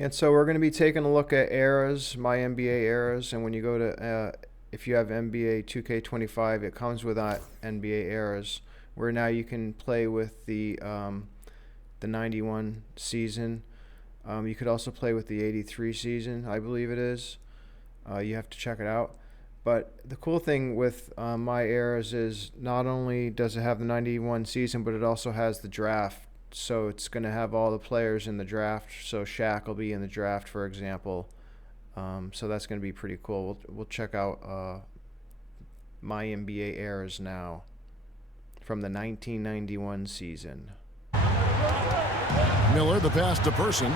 Yeah, so we're going to be taking a look at Eras, MyNBA Eras, and when you go to, if you have NBA 2K25, it comes with NBA Eras, where now you can play with the 91 season. You could also play with the 83 season, I believe it is. You have to check it out. But the cool thing with My Eras is not only does it have the 91 season, but it also has the draft. So it's going to have all the players in the draft. So Shaq will be in the draft, for example. So that's going to be pretty cool. We'll check out MyNBA Eras now from the 1991 season. Miller, the pass to Person.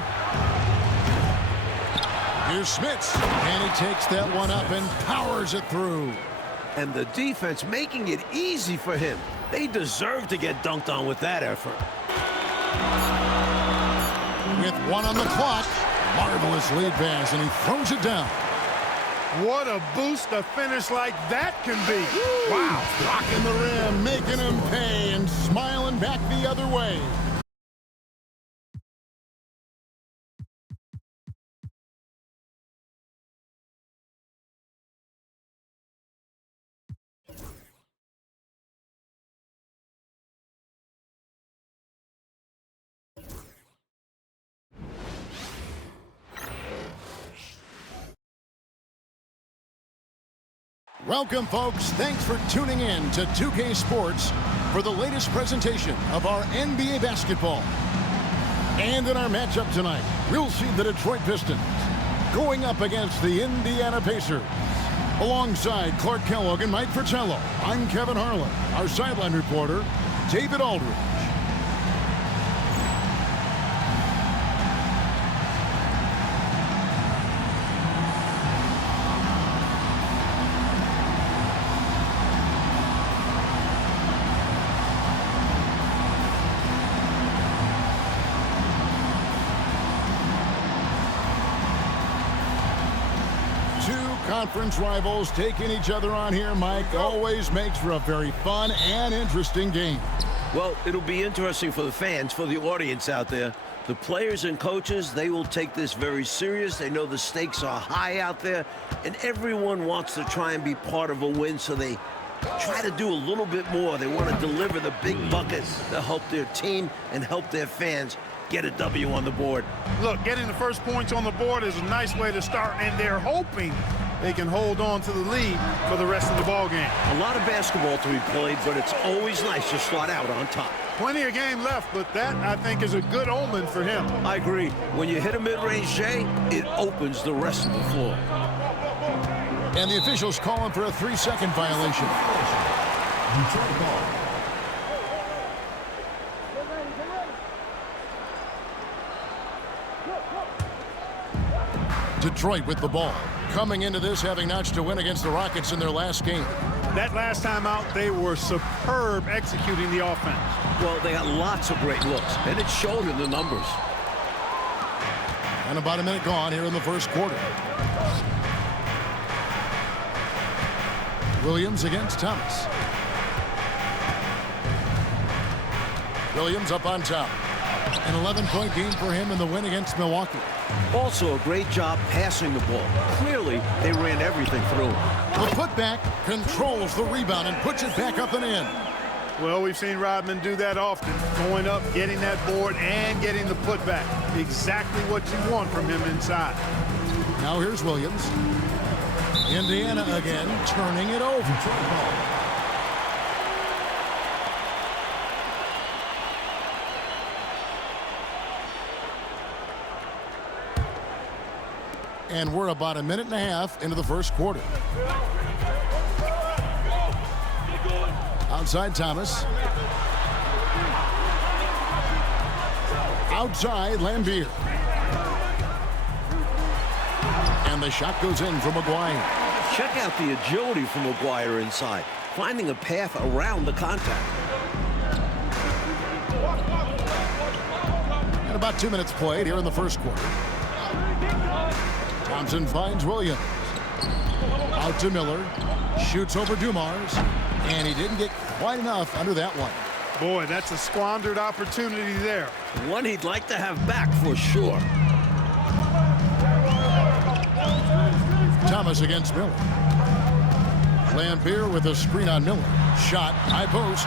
Here's Smits, and he takes that one up and powers it through. And the defense making it easy for him. They deserve to get dunked on with that effort. With 1 on the clock, marvelous lead pass, and he throws it down. What a boost a finish like that can be. Wow. Rocking the rim, making him pay, and smiling back the other way. Welcome, folks. Thanks for tuning in to 2K Sports for the latest presentation of our NBA basketball. And in our matchup tonight, we'll see the Detroit Pistons going up against the Indiana Pacers. Alongside Clark Kellogg and Mike Fratello, I'm Kevin Harlan. Our sideline reporter, David Aldridge. Conference rivals taking each other on here, Mike, always makes for a very fun and interesting game. Well, it'll be interesting for the fans, for the audience out there. The players and coaches, they will take this very serious. They know the stakes are high out there, and everyone wants to try and be part of a win, so they try to do a little bit more. They want to deliver the big buckets to help their team and help their fans get a W on the board. Look, getting the first points on the board is a nice way to start, and they're hoping they can hold on to the lead for the rest of the ball game. A lot of basketball to be played, but it's always nice to start out on top. Plenty of game left, but that, I think, is a good omen for him. I agree. When you hit a mid-range J, it opens the rest of the floor. And the officials calling for a 3-second violation. Detroit ball. Detroit with the ball. Coming into this having notched a win against the Rockets in their last game. That last time out, they were superb executing the offense. Well, they got lots of great looks, and it showed in the numbers. And about a minute gone here in the first quarter. Williams against Thomas. Williams up on top. An 11-point game for him in the win against Milwaukee. Also a great job passing the ball. Clearly, they ran everything through. The putback controls the rebound and puts it back up and in. Well, we've seen Rodman do that often. Going up, getting that board, and getting the putback. Exactly what you want from him inside. Now here's Williams. Indiana again, turning it over. And we're about a minute and a half into the first quarter. Outside Thomas. Outside Lambeer. And the shot goes in from McGuire. Check out the agility from McGuire inside, finding a path around the contact. And about 2 minutes played here in the first quarter. Thompson finds Williams. Out to Miller. Shoots over Dumars. And he didn't get quite enough under that one. Boy, that's a squandered opportunity there. One he'd like to have back for sure. Thomas against Miller. Lambeer with a screen on Miller. Shot, high post.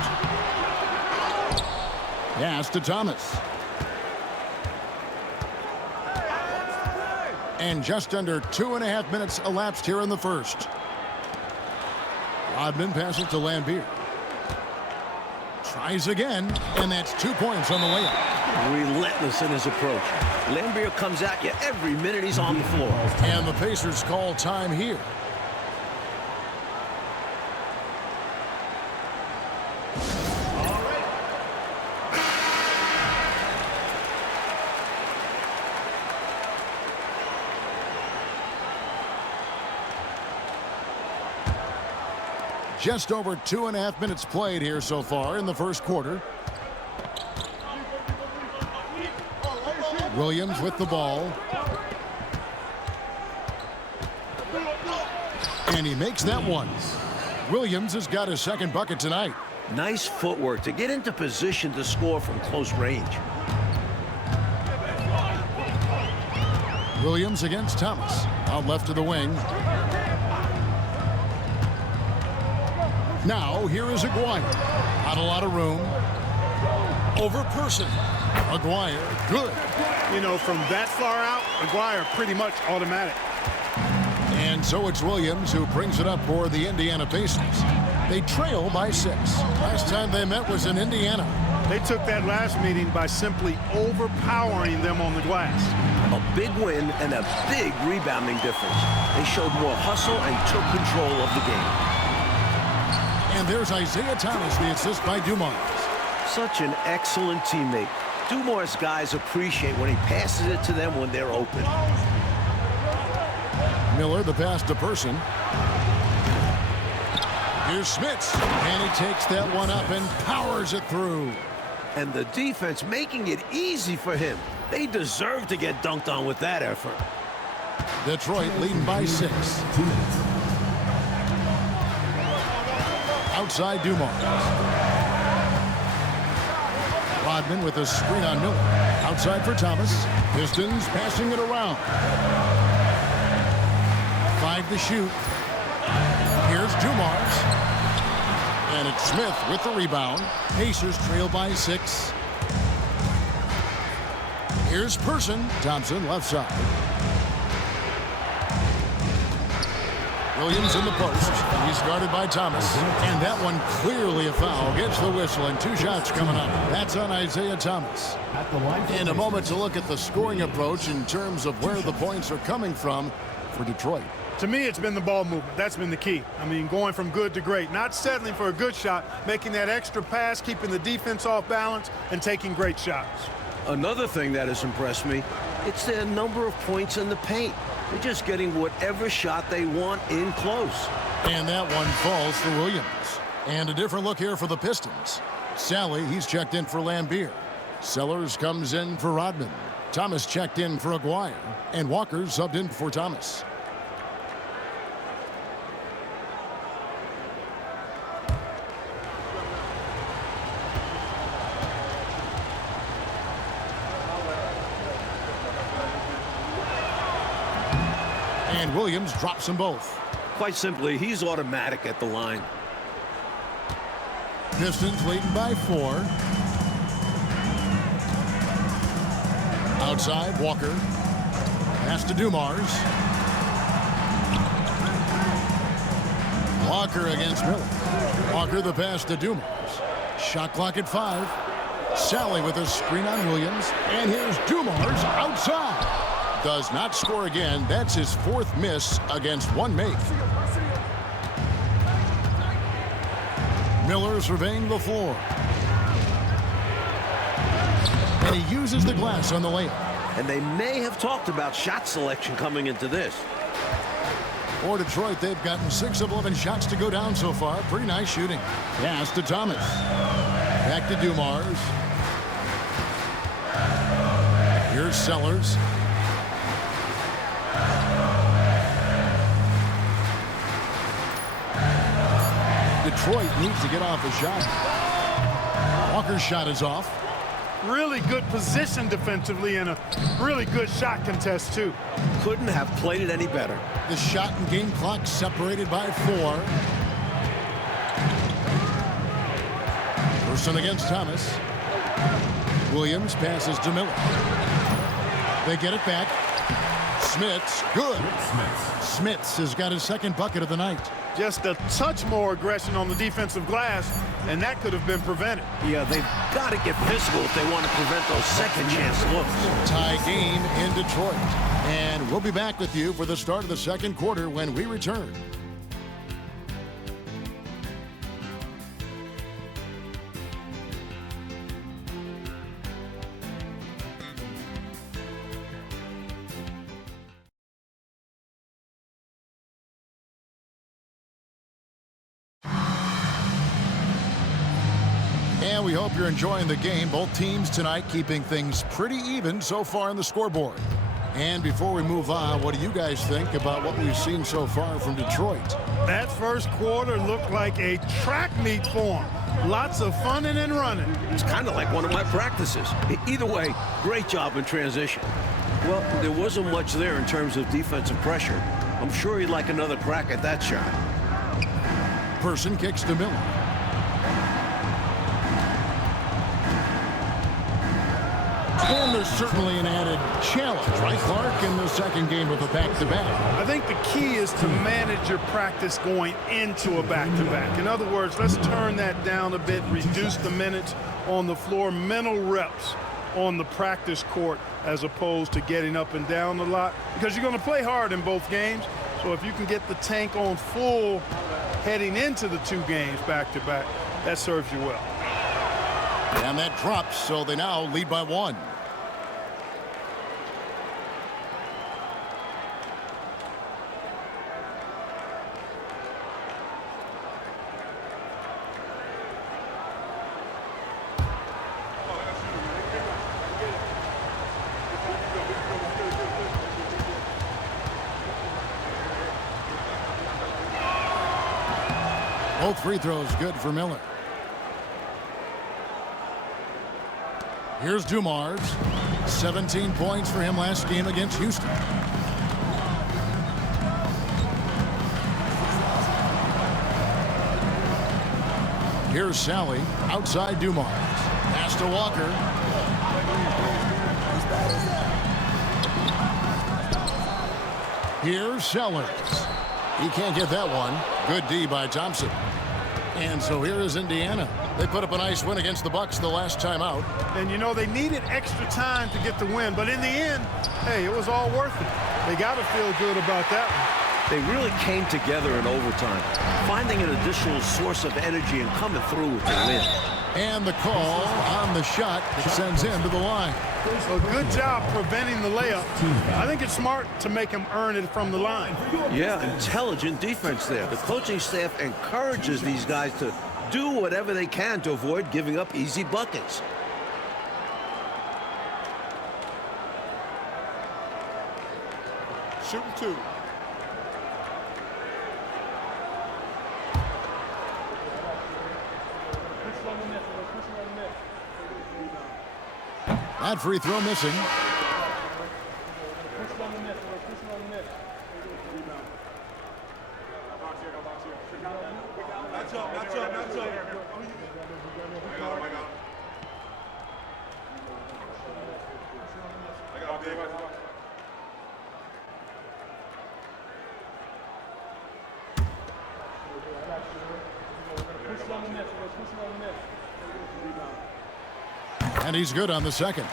Pass to Thomas. And just under 2.5 minutes elapsed here in the first. Rodman passes to Lambeer. Tries again, and that's 2 points on the layup. Relentless in his approach. Lambeer comes at you every minute he's on the floor. And the Pacers call time here. Just over 2.5 minutes played here so far in the first quarter. Williams with the ball. And he makes that one. Williams has got his second bucket tonight. Nice footwork to get into position to score from close range. Williams against Thomas. Out left to the wing. Now, here is Aguirre. Not a lot of room. Over Person. Aguirre, good. You know, from that far out, Aguirre pretty much automatic. And so it's Williams who brings it up for the Indiana Pacers. They trail by 6. Last time they met was in Indiana. They took that last meeting by simply overpowering them on the glass. A big win and a big rebounding difference. They showed more hustle and took control of the game. And there's Isaiah Thomas, the assist by Dumars. Such an excellent teammate. Dumars guys appreciate when he passes it to them when they're open. Miller, the pass to Person. Here's Smits, and he takes that one up and powers it through. And the defense making it easy for him. They deserve to get dunked on with that effort. Detroit leading by 6. Outside Dumars. Rodman with a screen on Miller. Outside for Thomas. Pistons passing it around. 5 to shoot. Here's Dumars. And it's Smith with the rebound. Pacers trail by 6. Here's Person. Thompson left side. Williams in the post. He's guarded by Thomas. And that one clearly a foul. Gets the whistle and 2 shots coming up. That's on Isaiah Thomas. And a moment to look at the scoring approach in terms of where the points are coming from for Detroit. To me, it's been the ball movement. That's been the key. I mean, going from good to great. Not settling for a good shot, making that extra pass, keeping the defense off balance, and taking great shots. Another thing that has impressed me, it's their number of points in the paint. They're just getting whatever shot they want in close. And that one falls for Williams. And a different look here for the Pistons. Sally, he's checked in for Lambeer. Sellers comes in for Rodman. Thomas checked in for Aguirre. And Walker subbed in for Thomas. And Williams drops them both. Quite simply, he's automatic at the line. Pistons leading by 4. Outside, Walker. Pass to Dumars. Walker against Miller. Walker the pass to Dumars. Shot clock at 5. Sally with a screen on Williams. And here's Dumars outside. Does not score again. That's his 4th miss against 1 make. Miller surveying the floor. And he uses the glass on the layup. And they may have talked about shot selection coming into this. For Detroit, they've gotten 6 of 11 shots to go down so far. Pretty nice shooting. Pass to Thomas. Back to Dumars. Here's Sellers. Detroit needs to get off a shot. Walker's shot is off. really good position defensively and a really good shot contest, too. Couldn't have played it any better. The shot and game clock separated by 4. Person against Thomas. Williams passes to Miller. They get it back. Smits, good. Smits has got his second bucket of the night. Just a touch more aggression on the defensive glass, and that could have been prevented. Yeah, they've got to get physical if they want to prevent those second chance looks. Tie game in Detroit. And we'll be back with you for the start of the second quarter when we return. And we hope you're enjoying the game. Both teams tonight keeping things pretty even so far on the scoreboard. And before we move on, what do you guys think about what we've seen so far from Detroit? That first quarter looked like a track meet for them. Lots of funning and running. It's kind of like one of my practices. Either way, great job in transition. Well, there wasn't much there in terms of defensive pressure. I'm sure he'd like another crack at that shot. Person kicks to Miller. And there's certainly an added challenge, right, Clark, in the second game of a back-to-back. I think the key is to manage your practice going into a back-to-back. In other words, let's turn that down a bit, reduce the minutes on the floor, mental reps on the practice court as opposed to getting up and down a lot, because you're going to play hard in both games. So if you can get the tank on full heading into the 2 games back-to-back, that serves you well. And that drops, so they now lead by 1. Both free throws good for Miller. Here's Dumars. 17 points for him last game against Houston. Here's Sally outside Dumars. Pass to Walker. Here's Sellers. He can't get that one. Good D by Thompson. And so here is Indiana. They put up a nice win against the Bucks the last time out. And, you know, they needed extra time to get the win. But in the end, hey, it was all worth it. They got to feel good about that one. They really came together in overtime, finding an additional source of energy and coming through with the win. And the call on the shot that sends him to the line. So good job preventing the layup. I think it's smart to make him earn it from the line. Yeah, intelligent defense there. The coaching staff encourages these guys to do whatever they can to avoid giving up easy buckets. Shooting 2. That free throw missing. And he's good on the second.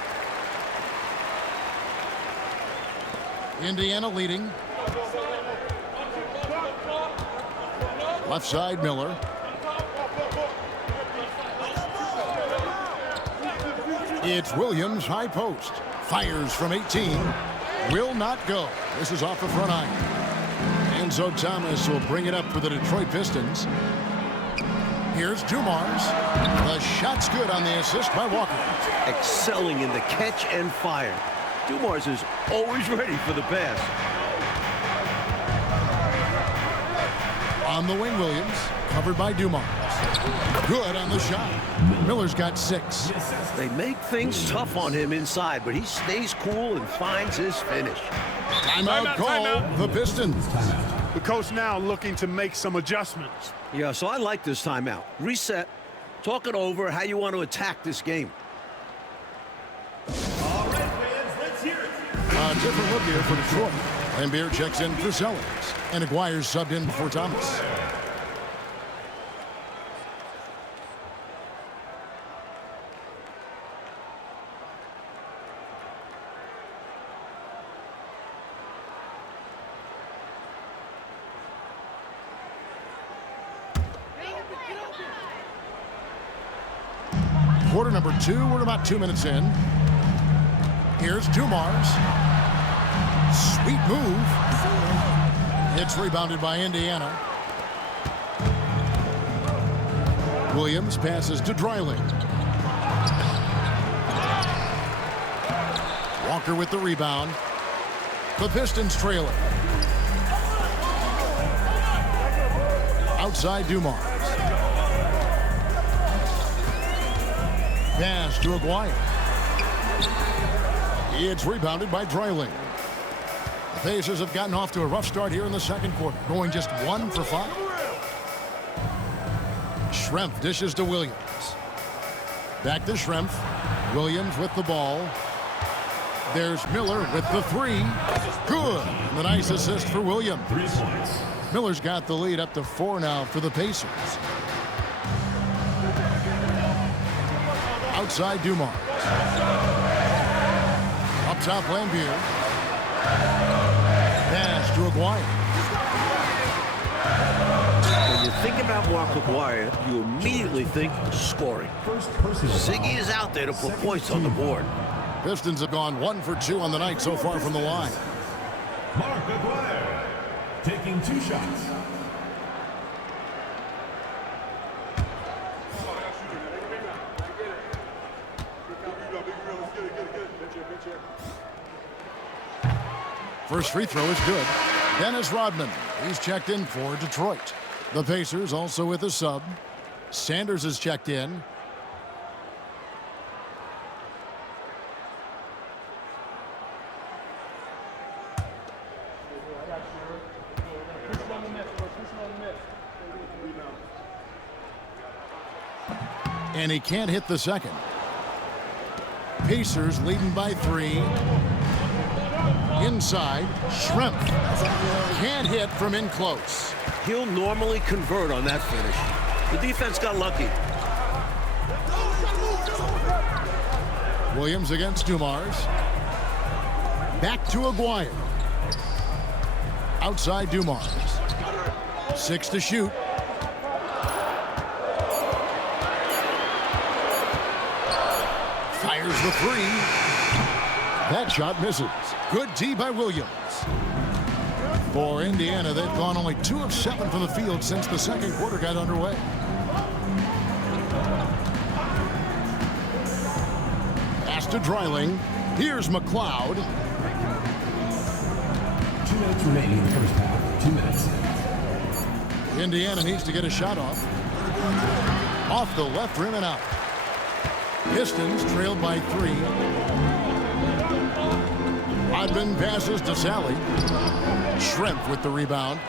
Indiana leading. Left side, Miller. It's Williams, high post. Fires from 18. Will not go. This is off the front iron. And so Thomas will bring it up for the Detroit Pistons. Here's Dumars. The shot's good on the assist by Walker. Excelling in the catch and fire. Dumars is always ready for the pass. On the wing, Williams. Covered by Dumars. Good on the shot. Miller's got 6. They make things tough on him inside, but he stays cool and finds his finish. Timeout call. The Pistons. The coach now looking to make some adjustments. Yeah, so I like this timeout. Reset. Talk it over how you want to attack this game. All right, fans, let's hear it. A different look here for Detroit. Lambeer checks in for Sellers. And Aguirre's subbed in for Thomas. Quarter number 2, we're about 2 minutes in. Here's Dumars. Sweet move. It's rebounded by Indiana. Williams passes to Adrenalin. Walker with the rebound. The Pistons trail it. Outside Dumars. Pass to Aguirre. It's rebounded by Adrenalin. The Pacers have gotten off to a rough start here in the second quarter, going just 1 for 5. Schrempf dishes to Williams. Back to Schrempf. Williams with the ball. There's Miller with the 3. Good. And a nice assist for Williams. 3 points. Miller's got the lead up to 4 now for the Pacers. Outside Dumars. Up top Lambeer. Pass to Aguirre. When you think about Mark Aguirre, you immediately think scoring. Ziggy is out there to put points on the board. Pistons have gone 1 for 2 on the night so far from the line. Mark Aguirre taking 2 shots. First free throw is good. Dennis Rodman. He's checked in for Detroit. The Pacers also with a sub. Sanders is checked in. And he can't hit the second. Pacers leading by 3. Inside, Schrempf can't hit from in close. He'll normally convert on that finish. The defense got lucky. Williams against Dumars. Back to Aguirre. Outside Dumars. 6 to shoot. Fires the 3. That shot misses. Good D by Williams. For Indiana, they've gone only 2 of 7 from the field since the second quarter got underway. Pass to Adrenalin. Here's McLeod. 2 minutes remaining in the first half. 2 minutes. Indiana needs to get a shot off. Off the left rim and out. Pistons trailed by 3. Rodman passes to Sally. Schrempf with the rebound.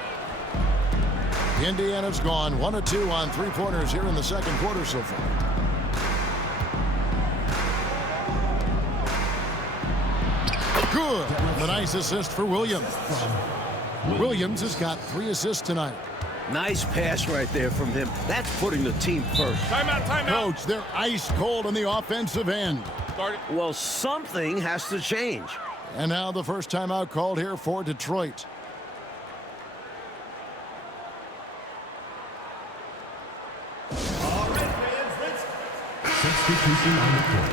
Indiana's gone 1 of 2 on 3-pointers here in the second quarter so far. Good. A nice assist for Williams. Williams has got 3 assists tonight. Nice pass right there from him. That's putting the team first. Timeout. Coach, they're ice cold on the offensive end. Well, something has to change. And now the first timeout called here for Detroit. All right, fans, let's substitution on the court.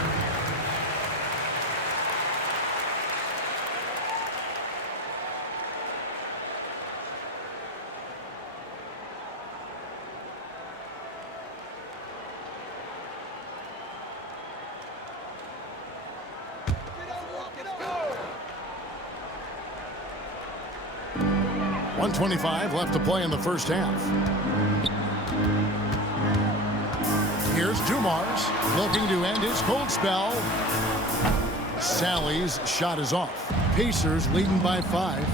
.125 left to play in the first half. Here's Dumars looking to end his cold spell. Sally's shot is off. Pacers leading by 5.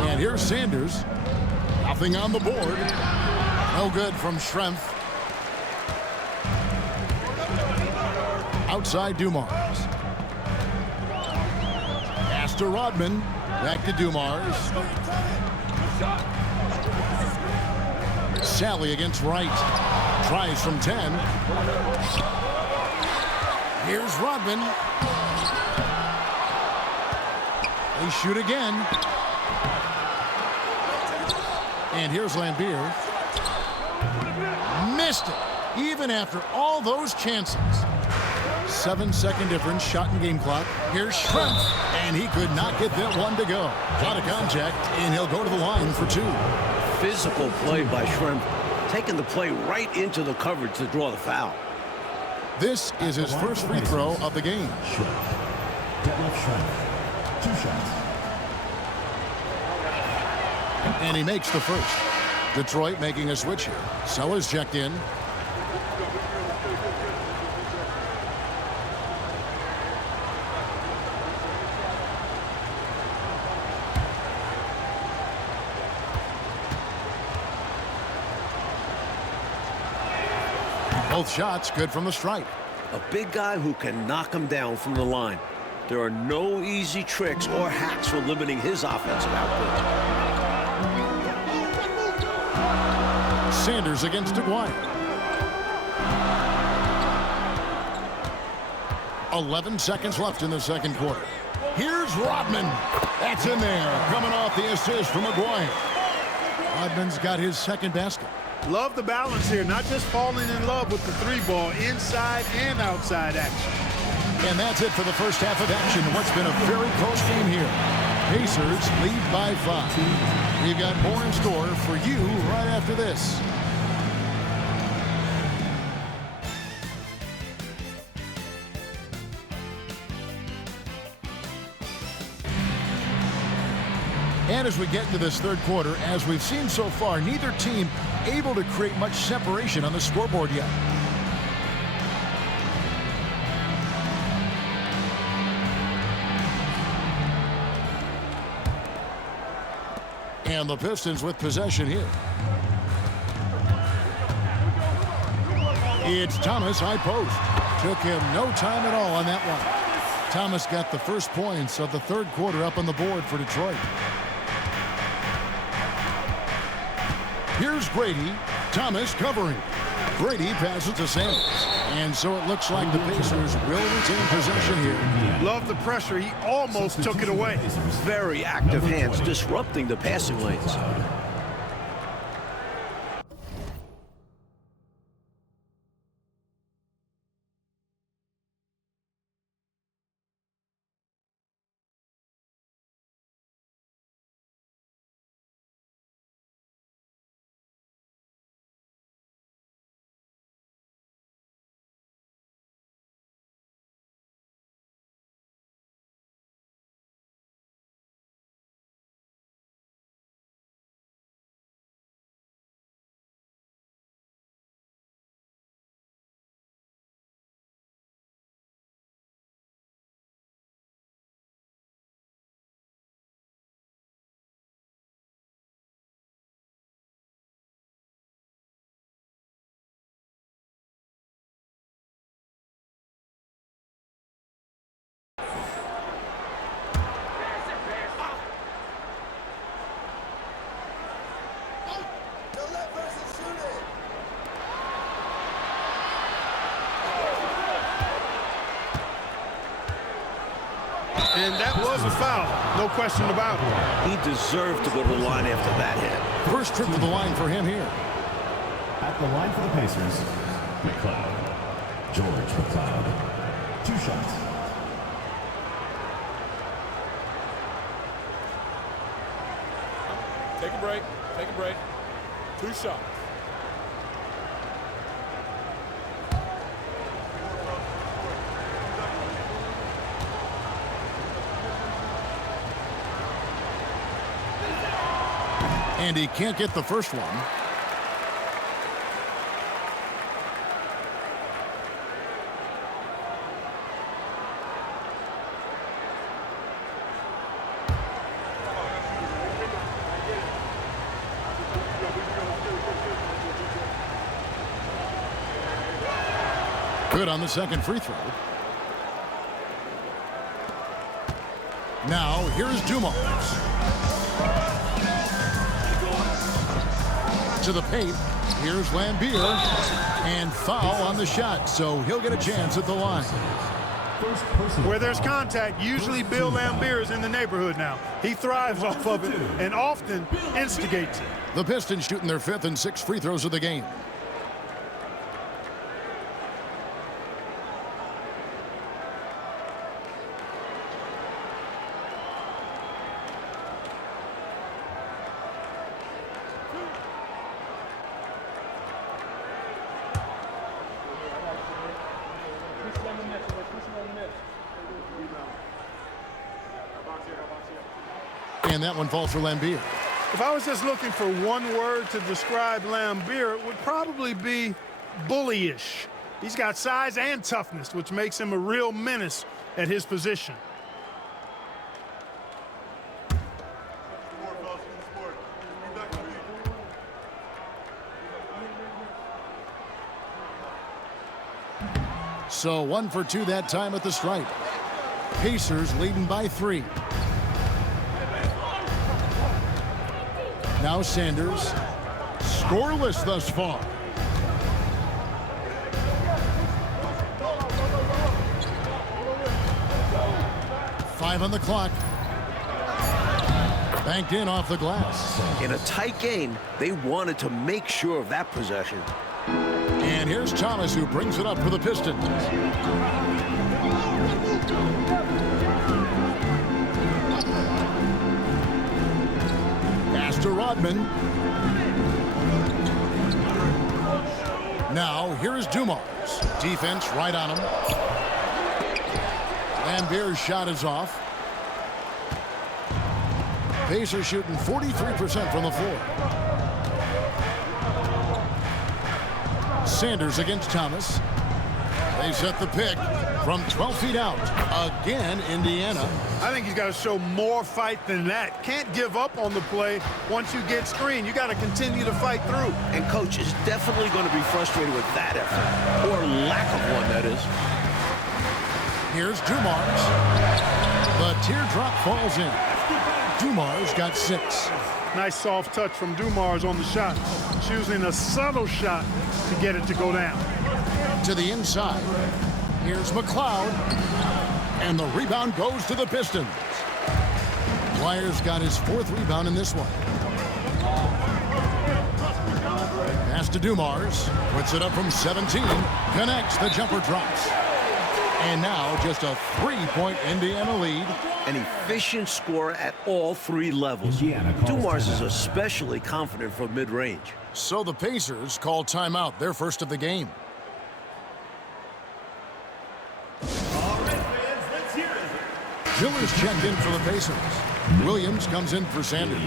And here's Sanders. Nothing on the board. No good from Schrempf. Outside Dumars. Pass to Rodman. Back to Dumars. Sally against Wright. Tries from 10. Here's Rodman. They shoot again. And here's Lambier. Missed it, even after all those chances. 7-second difference, shot and game clock. Here's Schrempf, and he could not get that one to go. A lot of contact, and he'll go to the line for 2. Physical play by Schrempf, taking the play right into the coverage to draw the foul. This is his first free throw of the game. Detlef Schrempf, 2 shots. And he makes the first. Detroit making a switch here. Sellers checked in. Both shots good from the stripe. A big guy who can knock him down from the line. There are no easy tricks or hacks for limiting his offensive output. Sanders against Aguirre. 11 seconds left in the second quarter. Here's Rodman. That's in there. Coming off the assist from Aguirre. Rodman's got his second basket. Love the balance here, not just falling in love with the 3-ball, inside and outside action. And that's it for the first half of action. What's been a very close game here. Pacers lead by 5. We've got more in store for you right after this. And as we get into this third quarter, as we've seen so far, neither team able to create much separation on the scoreboard yet. And the Pistons with possession here. It's Thomas, high post. Took him no time at all on that one. Thomas got the first points of the third quarter up on the board for Detroit. Here's Grady. Thomas covering. Grady passes to Sanders. And so it looks like the Pacers will retain possession here. Love the pressure. He almost took it away. Very active hands, disrupting the passing lanes. And that was a foul, no question about it. He deserved to go to the line after that hit. First trip to the line for him here. At the line for the Pacers, McLeod. George McLeod. 2 shots. Take a break. Take a break. 2 shots. And he can't get the first one. Good on the second free throw. Now, here's Dumars. To the paint. Here's Lambier. And foul on the shot, so he'll get a chance at the line. Where there's contact, usually Bill Lambier is in the neighborhood now. He thrives off of it and often instigates it. The Pistons shooting their 5th and 6th free throws of the game. And that one falls for Lambier. If I was just looking for one word to describe Lambier, it would probably be bullyish. He's got size and toughness, which makes him a real menace at his position. So 1 for 2 that time at the stripe. Pacers leading by 3. Now Sanders, scoreless thus far. Five on the clock. Banked in off the glass. In a tight game, they wanted to make sure of that possession. And here's Thomas, who brings it up for the Pistons. To Rodman. Now, here is Dumars. Defense right on him. Lambier's shot is off. Pacers shooting 43% from the floor. Sanders against Thomas. They set the pick from 12 feet out. Again, Indiana. I think he's got to show more fight than that. Can't give up on the play once you get screened. You got to continue to fight through. And coach is definitely going to be frustrated with that effort, or lack of one, that is. Here's Dumars. The teardrop falls in. Dumars got 6. Nice soft touch from Dumars on the shot. Choosing a subtle shot to get it to go down. To the inside. Here's McLeod. And the rebound goes to the Pistons. Dwyer's got his 4th rebound in this one. Pass to Dumars. Puts it up from 17. Connects. The jumper drops. And now just a 3-point Indiana lead. An efficient scorer at all 3 levels. Dumars is especially confident from mid-range. So the Pacers call timeout, their first of the game. Miller's checked in for the Pacers. Williams comes in for Sanders.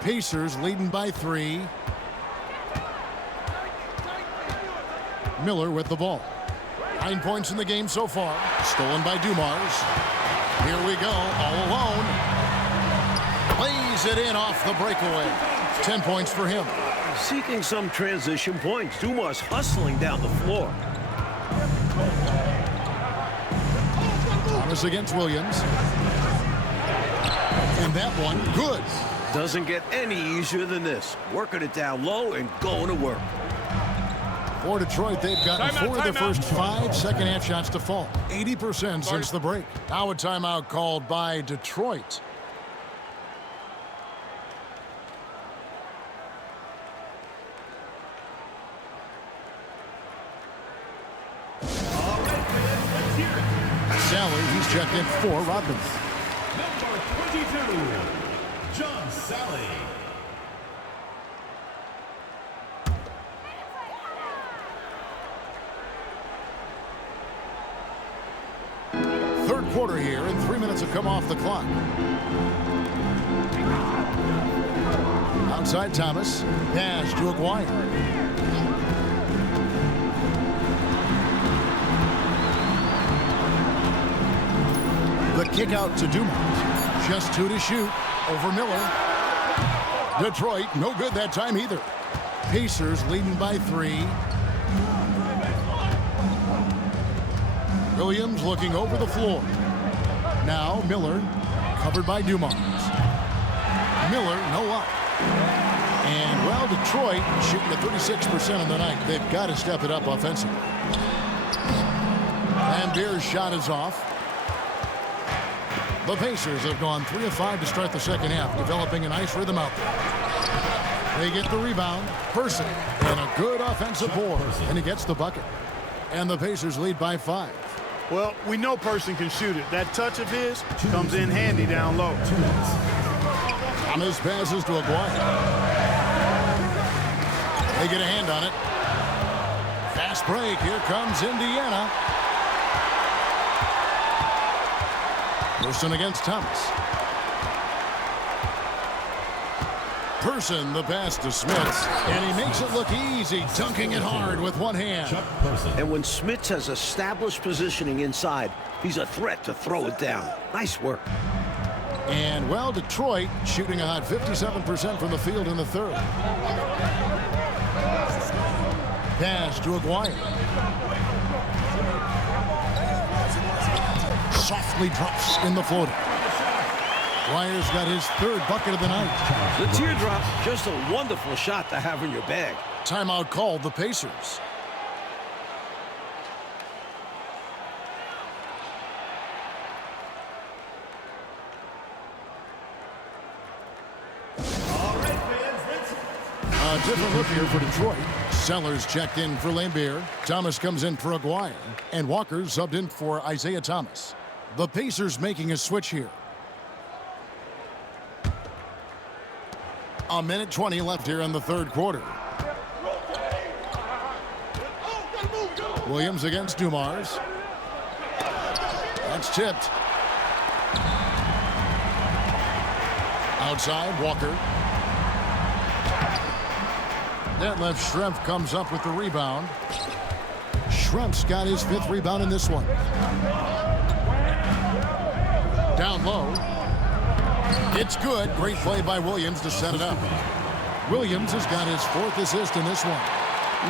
Pacers leading by 3. Miller with the ball. 9 points in the game so far. Stolen by Dumars. Here we go, all alone. Lays it in off the breakaway. 10 points for him. Seeking some transition points. Dumars hustling down the floor. Thomas against Williams. And that one, good. Doesn't get any easier than this. Working it down low and going to work. For Detroit, they've gotten 4 of the first 5 second-half shots to fall. 80% since the break. Now a timeout called by Detroit. Sally, he's checked in for Rodman. Number 22, John Sally. Third quarter here, and 3 minutes have come off the clock. Outside Thomas. Pass to Aguirre. kick out to Dumars. Just 2 to shoot over Miller. Detroit, no good that time either. Pacers leading by 3. Williams looking over the floor. Now Miller, covered by Dumars. Miller, no up. And, well, Detroit shooting at 36% on the night. They've got to step it up offensively. And Beer's shot is off. The Pacers have gone 3 of 5 to start the second half, developing a nice rhythm out there. They get the rebound. Person, and a good offensive board, and he gets the bucket. And the Pacers lead by 5. Well, we know Person can shoot it. That touch of his comes in handy down low. Thomas passes to Aguirre. They get a hand on it. Fast break. Here comes Indiana. Person against Thomas. Person, the pass to Smits, and he makes it look easy, dunking it hard with one hand. And when Smits has established positioning inside, he's a threat to throw it down. Nice work. And, well, Detroit shooting a hot 57% from the field in the third. Pass to Aguirre. Softly drops in the floater. Aguirre's got his 3rd bucket of the night. The teardrop, just a wonderful shot to have in your bag. Timeout called the Pacers. A different look here for Detroit. Sellers checked in for Lambeer. Thomas comes in for Aguirre. And Walker subbed in for Isaiah Thomas. The Pacers making a switch here. A minute 20 left here in the third quarter. Williams against Dumars. That's tipped. Outside, Walker. Detlef Schrempf comes up with the rebound. Schrempf's got his 5th rebound in this one. Down low. It's good. Great play by Williams to set it up. Williams has got his 4th assist in this one.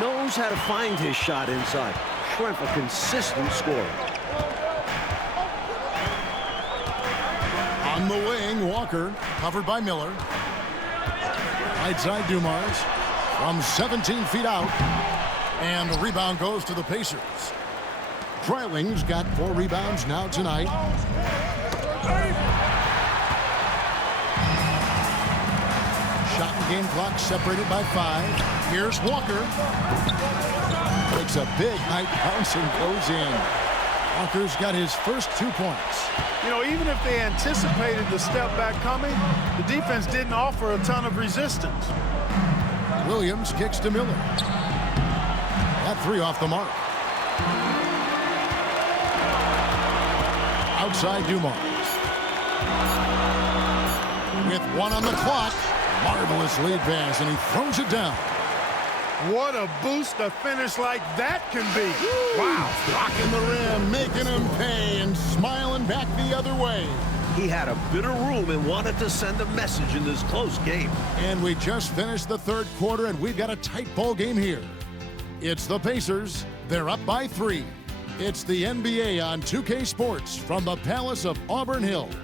Knows how to find his shot inside. Schrempf, a consistent scorer. On the wing, Walker, covered by Miller. Right side, Dumars. From 17 feet out. And the rebound goes to the Pacers. Dreiling's got 4 rebounds now tonight. Shot and game clock separated by 5. Here's Walker. Takes a big height bounce and goes in. Walker's got his first 2 points. You know, even if they anticipated the step back coming, the defense didn't offer a ton of resistance. Williams kicks to Miller. That 3 off the mark. Outside Dumars. With 1 on the clock. Marvelous lead pass, and he throws it down. What a boost a finish like that can be. Wow. Rocking the rim, making him pay, and smiling back the other way. He had a bit of room and wanted to send a message in this close game. And we just finished the third quarter, and we've got a tight ball game here. It's the Pacers. They're up by 3. It's the NBA on 2K Sports from the Palace of Auburn Hills.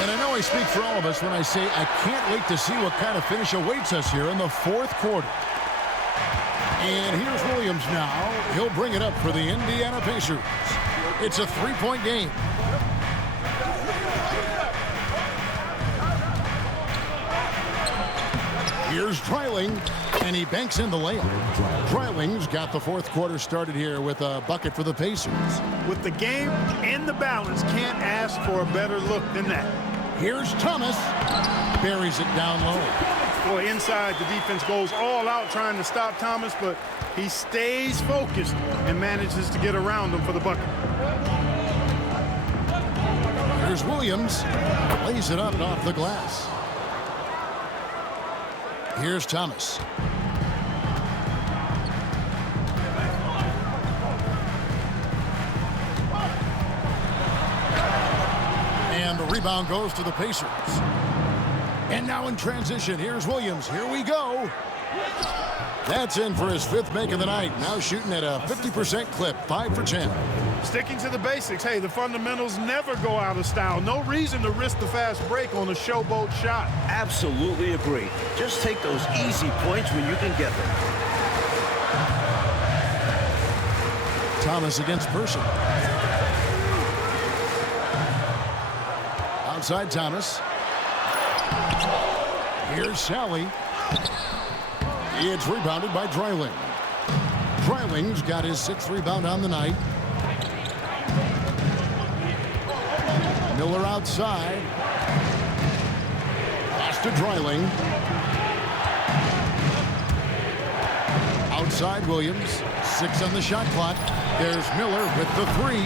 And I know I speak for all of us when I say I can't wait to see what kind of finish awaits us here in the fourth quarter. And here's Williams now. He'll bring it up for the Indiana Pacers. It's a 3-point game. Here's Dreiling, and he banks in the layup. Dreiling's got the fourth quarter started here with a bucket for the Pacers. With the game in the balance, can't ask for a better look than that. Here's Thomas. Buries it down low. Boy, inside, the defense goes all out trying to stop Thomas, but he stays focused and manages to get around him for the bucket. Here's Williams. Lays it up and off the glass. Here's Thomas. And the rebound goes to the Pacers. And now in transition, here's Williams. Here we go. That's in for his 5th make of the night. Now shooting at a 50% clip, 5 for 10. Sticking to the basics. Hey, the fundamentals never go out of style. No reason to risk the fast break on a showboat shot. Absolutely agree. Just take those easy points when you can get them. Thomas against Person. Outside Thomas. Here's Sally. It's rebounded by Adrenalin. Adrenalin's got his 6th rebound on the night. Miller outside. Pass to Adrenalin. Outside Williams. 6 on the shot clock. There's Miller with the 3.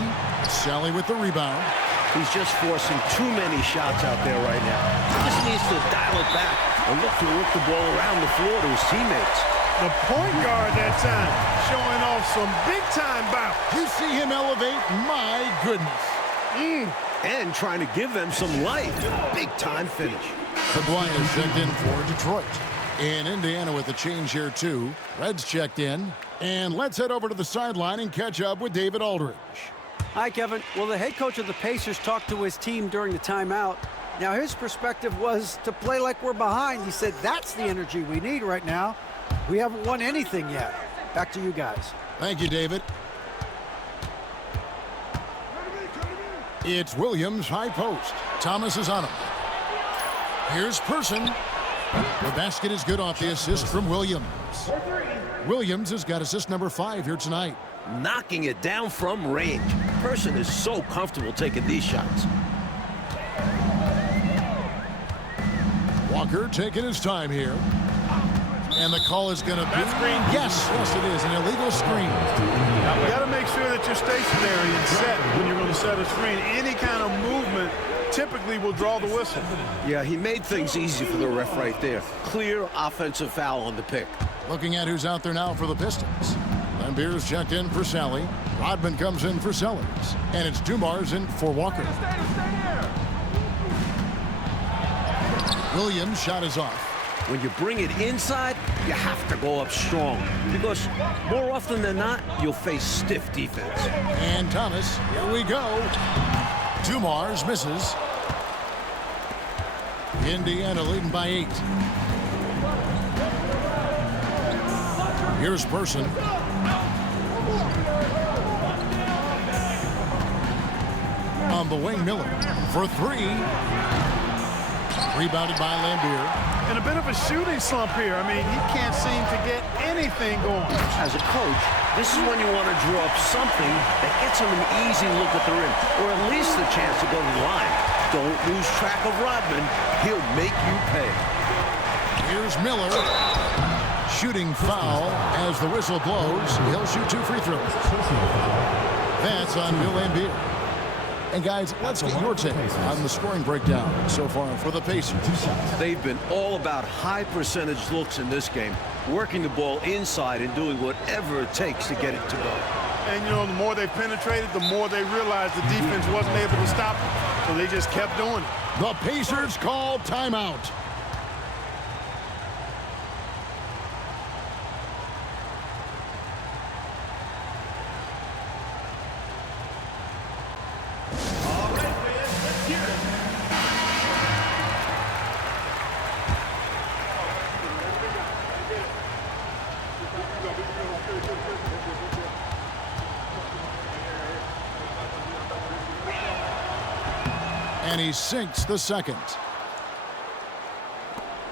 Sally with the rebound. He's just forcing too many shots out there right now. He just needs to dial it back and look to work the ball around the floor to his teammates. The point guard that time showing off some big-time bounce. You see him elevate? My goodness. And trying to give them some life. Big-time finish. Maguire checked in for Detroit. In Indiana with a change here, too. Reds checked in. And let's head over to the sideline and catch up with David Aldridge. Hi, Kevin. Well, the head coach of the Pacers talked to his team during the timeout. Now, his perspective was to play like we're behind. He said, that's the energy we need right now. We haven't won anything yet. Back to you guys. Thank you, David. It's Williams, high post. Thomas is on him. Here's Person. The basket is good off the assist from Williams. Williams has got assist number 5 here tonight. Knocking it down from range. Person is so comfortable taking these shots. Walker taking his time here. And the call is going to be... Yes, it is. An illegal screen. You got to make sure that you're stationary and set when you're going to set a screen. Any kind of movement typically will draw the whistle. Yeah, he made things easy for the ref right there. Clear offensive foul on the pick. Looking at who's out there now for the Pistons. Lambeer's checked in for Sally. Rodman comes in for Sellers. And it's Dumars in for Walker. Williams' shot is off. When you bring it inside, you have to go up strong. Because more often than not, you'll face stiff defense. And Thomas, here we go. Dumars misses. Indiana leading by 8. Here's Person. On the wing, Miller for 3. Rebounded by Lambeer. And a bit of a shooting slump here. I mean, he can't seem to get anything going. As a coach, this is when you want to draw up something that gets him an easy look at the rim, or at least a chance to go to the line. Don't lose track of Rodman. He'll make you pay. Here's Miller. Shooting foul as the whistle blows. He'll shoot 2 free throws. That's on Bill Lambeer. And guys, let's get your take on the scoring breakdown so far for the Pacers. They've been all about high percentage looks in this game, working the ball inside and doing whatever it takes to get it to go. And, you know, the more they penetrated, the more they realized the defense wasn't able to stop them. So they just kept doing it. The Pacers call timeout. And he sinks the second.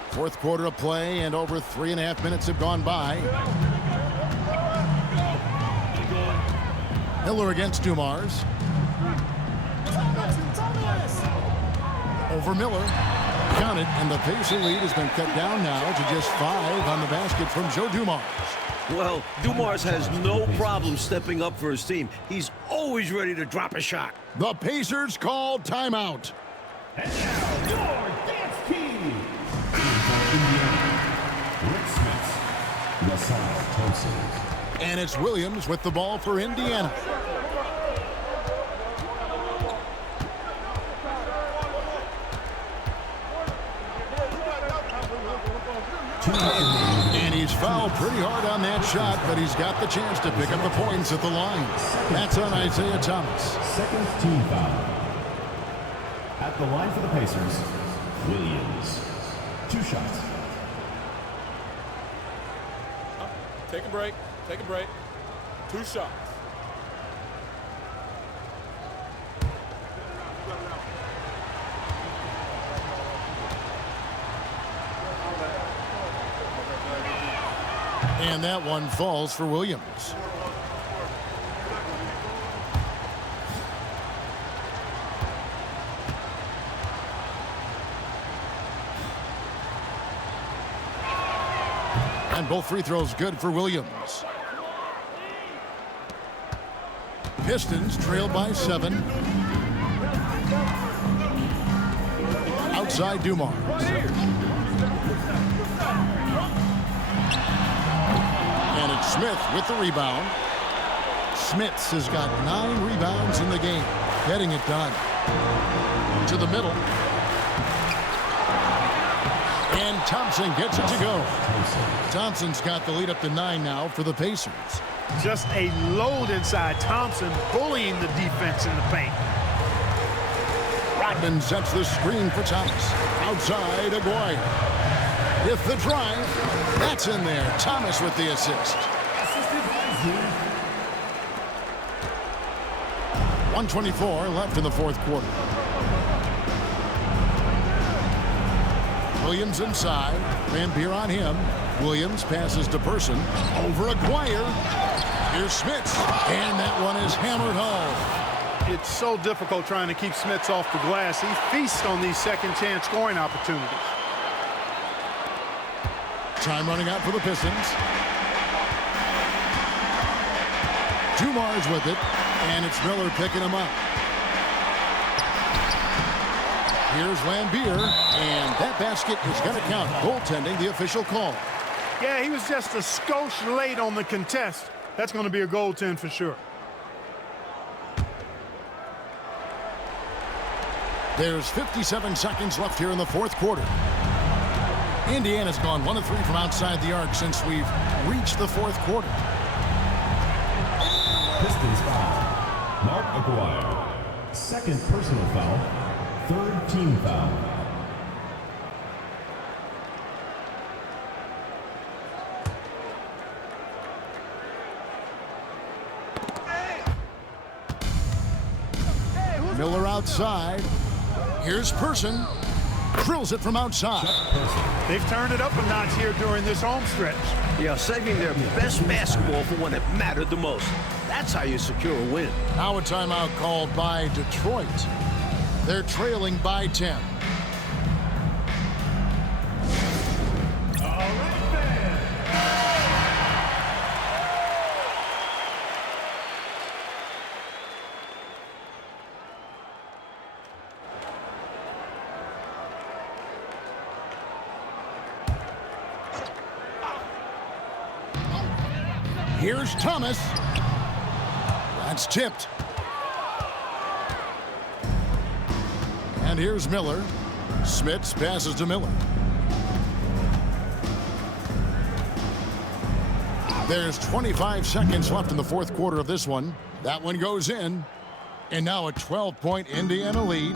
Fourth quarter of play, and over 3.5 minutes have gone by. Miller against Dumars. Over Miller. Counted, and the Pacer lead has been cut down now to just 5 on the basket from Joe Dumars. Well, Dumars has no problem stepping up for his team. He's always ready to drop a shot. The Pacers call timeout. And now, your dance team. Rick Smith, LaSalle Thompson. And it's Williams with the ball for Indiana. And he's fouled pretty hard on that shot, but he's got the chance to pick up the points at the line. That's on Isaiah Thomas. Second team foul. At the line for the Pacers, Williams. 2 shots. Take a break. Take a break. 2 shots. And that one falls for Williams. And both free throws good for Williams. Pistons trail by 7. Outside Dumars. And it's Smith with the rebound. Smith has got 9 rebounds in the game, getting it done. To the middle. And Thompson gets it to go. Thompson's got the lead up to 9 now for the Pacers. Just a load inside. Thompson bullying the defense in the paint. Rodman sets the screen for Thomas. Outside, Aguirre. With the drive, that's in there. Thomas with the assist. 1:24 left in the fourth quarter. Williams inside. Rambier on him. Williams passes to Person. Over Aguirre. Here's Smith. And that one is hammered home. It's so difficult trying to keep Smits off the glass. He feasts on these second chance scoring opportunities. Time running out for the Pistons. Dumars with it. And it's Miller picking him up. Here's Lambier, and that basket is going to count. Goaltending, the official call. Yeah, he was just a skosh late on the contest. That's going to be a goaltend for sure. There's 57 seconds left here in the fourth quarter. Indiana's gone 1 of 3 from outside the arc since we've reached the fourth quarter. Pistons foul. Mark Aguirre. Second personal foul. Third team foul. Miller outside. Here's Person. Drills it from outside. They've turned it up a notch here during this home stretch. Yeah, saving their best basketball for when it mattered the most. That's how you secure a win. Now a timeout called by Detroit. They're trailing by 10. Here's Thomas. That's tipped. And here's Miller. Smits passes to Miller. There's 25 seconds left in the fourth quarter of this one. That one goes in. And now a 12-point Indiana lead.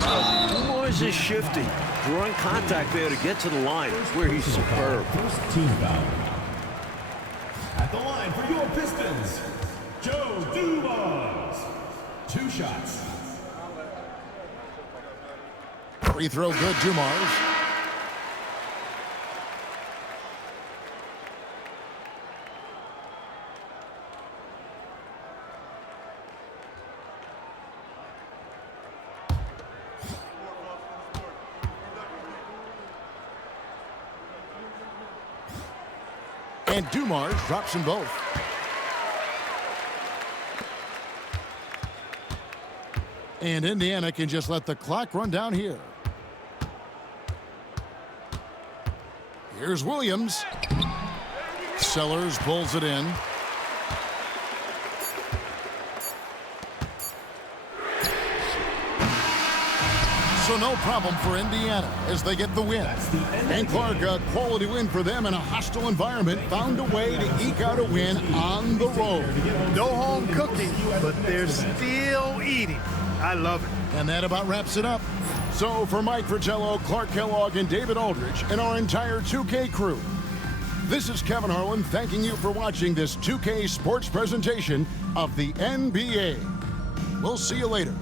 Dumars is shifty, drawing contact there to get to the line where he's superb. First team foul. At the line for your Pistons, Joe Dumars. 2 shots. Free throw good, Dumars. And Dumars drops them both. And Indiana can just let the clock run down here. Here's Williams. Sellers pulls it in. So no problem for Indiana as they get the win. And Clark, a quality win for them in a hostile environment, found a way to eke out a win on the road. No home cooking, but they're still eating. I love it. And that about wraps it up. So for Mike Fratello, Clark Kellogg, and David Aldrich, and our entire 2K crew, this is Kevin Harlan thanking you for watching this 2K sports presentation of the NBA. We'll see you later.